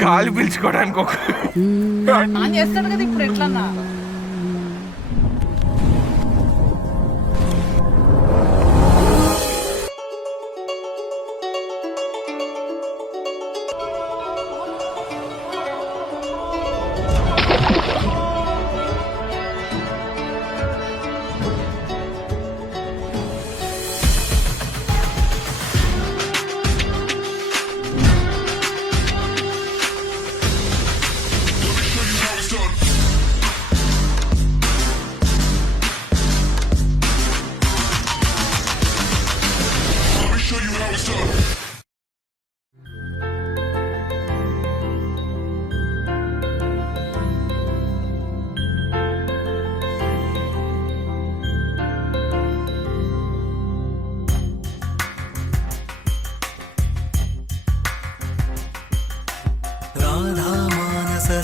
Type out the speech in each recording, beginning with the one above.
గాలి పీల్చుకోవడానికి ఒక చేస్తాడు కదా ఇప్పుడు ఎట్లన్నా.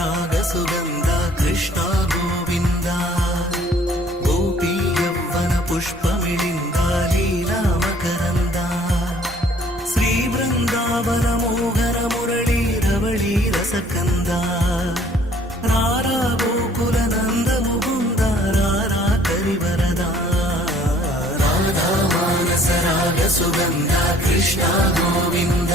రాగ సుగంధ కృష్ణ గోవింద గోపీ యవ్వన పుష్పమిళింద లీలా మకరంద శ్రీ బృందావన మోహర మురళీ రవళీ రసకంద రారా గోకుల నంద ముకుంద రారా కరివరద రాధా మానస రాగ సుగంధ కృష్ణ గోవింద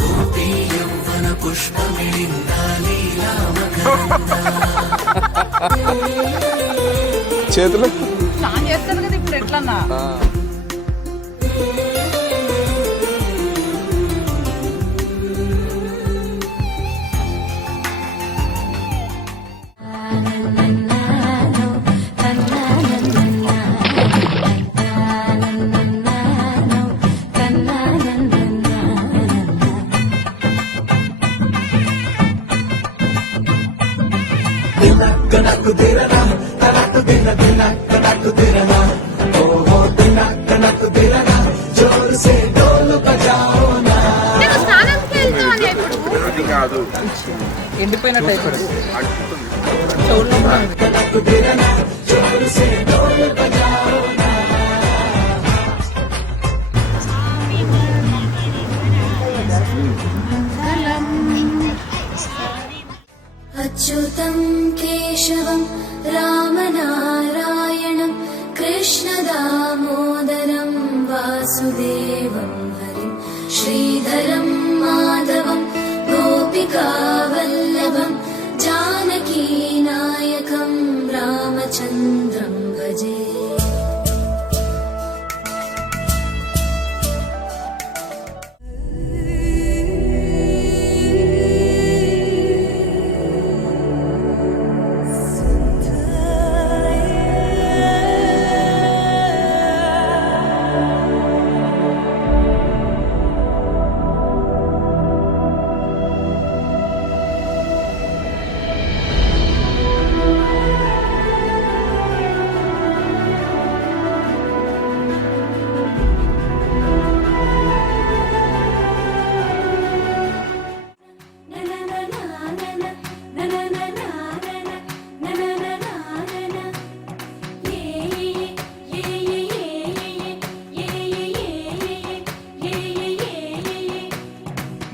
గోపీ యవ్వన పుష్పమిళింద లీలా మకరంద. చేతులు స్నానం చేస్తాడు కదా ఇప్పుడు ఎట్లన్నా. అది కాదు, ఎండిపోయినట్టు అయిపోయింది. అచ్యుతం కేశవం రామనారాయణం కృష్ణ దామోదరం వాసుదేవం హరిం శ్రీధరం మాధవం గోపికా వల్లభం జానకీ నాయకం రామచంద్రం భజే.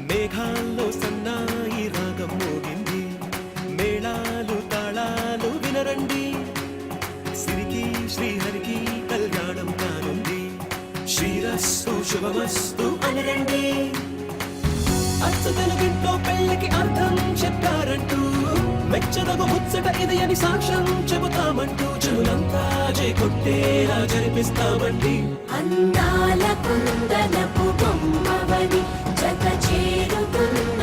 మేఘాల్లో సన్నాయి రాగం మోగింది, మేళాలు తాళాలు వినరండి, సిరికి శ్రీహరికి కళ్యాణం కానుంది, శ్రీరస్సు శుభమస్తు అనరండి. అచ్చు తెలుగింట్లో పెళ్లికి అర్థం చెప్పారంటూ మెచ్చదగు ముచ్చట ఇది అని సాక్ష్యం చెబుతామంటూ జనులంతా జై కొట్టేలా జరిపిస్తామండి. అందాల కుందనపు బొమ్మవని జత చేరుతున్న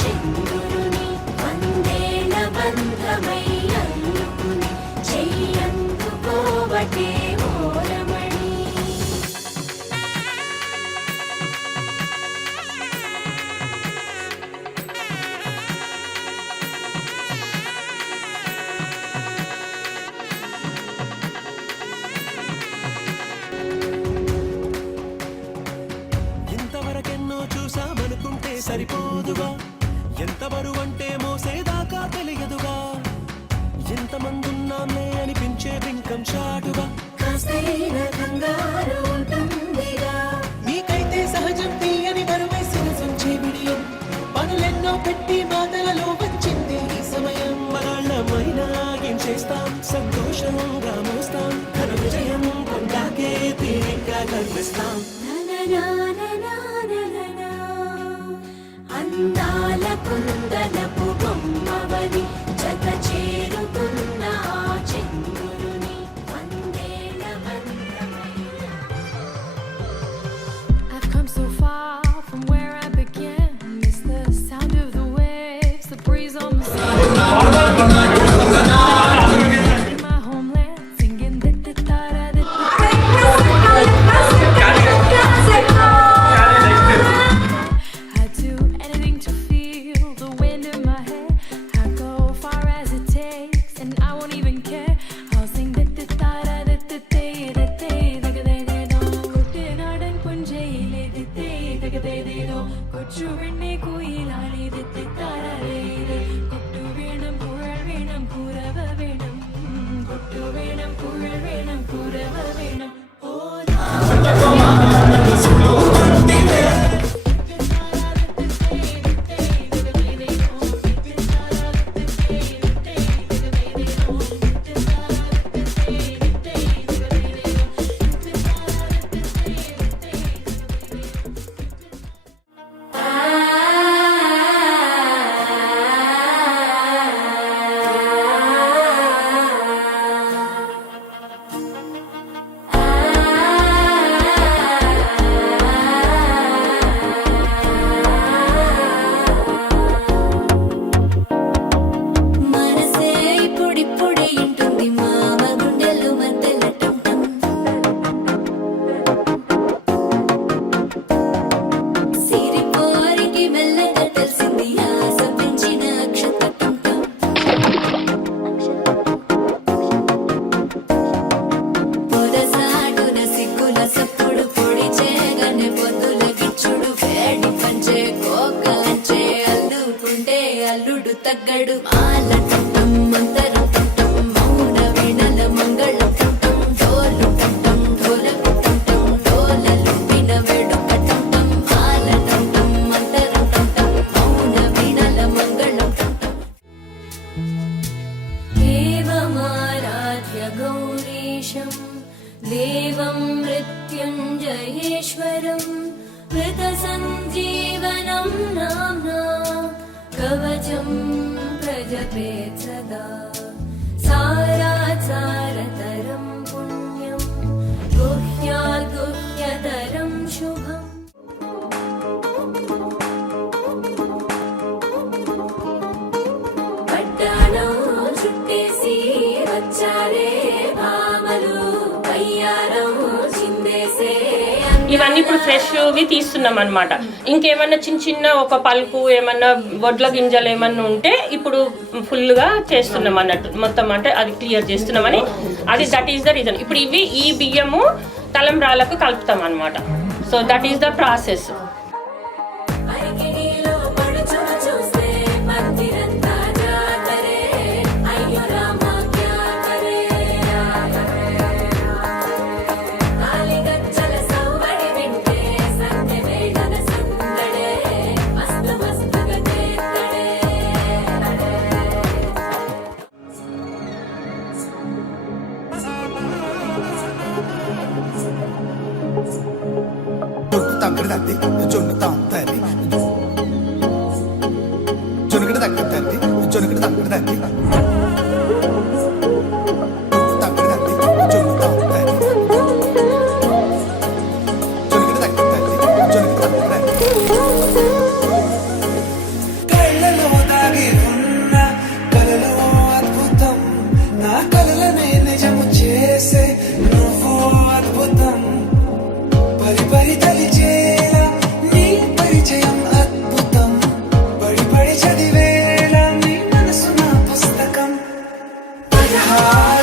చంద్రుని వందేల బంధమై అల్లుకుని చెయ్యందుకోవటే ఓరమణి. ఇంతవరకెన్నో చూసామనుకుంటే సరిపోదుగా, ఎంత బరువంటే మోసేదాకా తెలియదుగా, ఎంతమందున్నామే అనిపించే బింకం చాటుగా కాస్తైన కంగారు ఉంటుందిగా, మీకైతే సహ సహజం తీయని బరువేసిన సంచే బిడియం పనులెన్నో పెట్టి మాటలలో వచ్చింది ఈ సమయం మనాళ్ళమైనా ఏం చేస్తాం సంతోషంగా మోస్తాం ఘన విజయం పొందాకే తీరిగ్గా కనిపిస్తాం అందాల కుందనపు బొమ్మవని జత చేరుతున్న ఆ చంద్రుని వందేల బంధమైన I've come so far from where I began. It's the sound of the waves, the breeze on the sand. In my homeland, singing I'd do anything to feel the wind in my hair. I'd go far as it takes, and I won't even care. I'll sing കുട്ടനാടൻ പുഞ്ചയിലെ കൊച്ചു വെണ്ണെ കുയിലാളി കൊട്ടു വേണം കുഴൽ വേണം കുരവ വേണം കൊട്ടു വേണം കുഴൽ വേണം കുരവ വേണം మనసే ఇప్పుడిప్పుడే ఇంటుంది మామ గుండెలు మధ్యలటం సిరిపోరికి మెల్లగా తెలిసింది ఆశ పెంచిన అక్షతటం పొదసాటున సిగ్గుల సప్పుడు పొడి చేయగానే పొద్దుల గిచ్చుడు వేడి పంచే కోకలంచే అల్లుకుంటే అల్లుడు తగ్గడు మాల టంటం మంతరం టంటం మౌన వీణల మంగళం టంటం డోలు టంటం డోలకు టంటం డోలలు విన వేడుక టంటం మాల టంటం మంతరం టంటం మౌన వీణల మంగళం టంటం దేవమారాధ్య గౌరీశం దేవం మృత్యుంజయేశ్వరం మృత సంజీవనం నామ్నా కవచం ప్రజపేత్ సదా సారాసారతరం పుణ్యం గుహ్యాత్ గుహ్యతరం శుభం పట్టాణం చుట్టేసి వచ్చారే భామలు అయ్యారం చిందేసే ఇవన్నీ ఇప్పుడు ఫ్రెష్వి తీస్తున్నాం అనమాట. ఇంకేమన్నా చిన్న చిన్న ఒక పలుకు ఏమన్నా వడ్ల గింజలు ఏమన్నా ఉంటే ఇప్పుడు ఫుల్గా చేస్తున్నాం అన్నట్టు మొత్తం, అంటే అది క్లియర్ చేస్తున్నామని అది దట్ ఈస్ ద రీజన్. ఇప్పుడు ఇవి ఈ బియ్యము తలంబ్రాలకు కలుపుతాం అనమాట. So that is the process. అరికిడిలో పడుచును చూస్తే మందిరంతా జాతరే అయ్యో రామ క్యా కరే కాలిగజ్జల సౌవడి వింటే సంధ్య వేళన సందడే మస్తు మస్తుగా చేత్తడే తగ్గడు తల్లి జొన్ను తాంతల్లి జొనుగడు తగ్గడు తల్లి జొనుగడు తగ్గడు తల్లి తగ్గడు తల్లి జొన్ను తాంతల్లి జొనుగడు తగ్గడు తల్లి జొనుగడు తగ్గడు తల్లి కళ్ళలో దాగి ఉన్న కలలో అద్భుతం నా కలలనే నిజము చేసే నువ్వు అద్భుతం పరి పరి తలిచేలా నీ పరిచయం అద్భుతం పడి పడి చదివేలా నీ మనసు నా పుస్తకం 16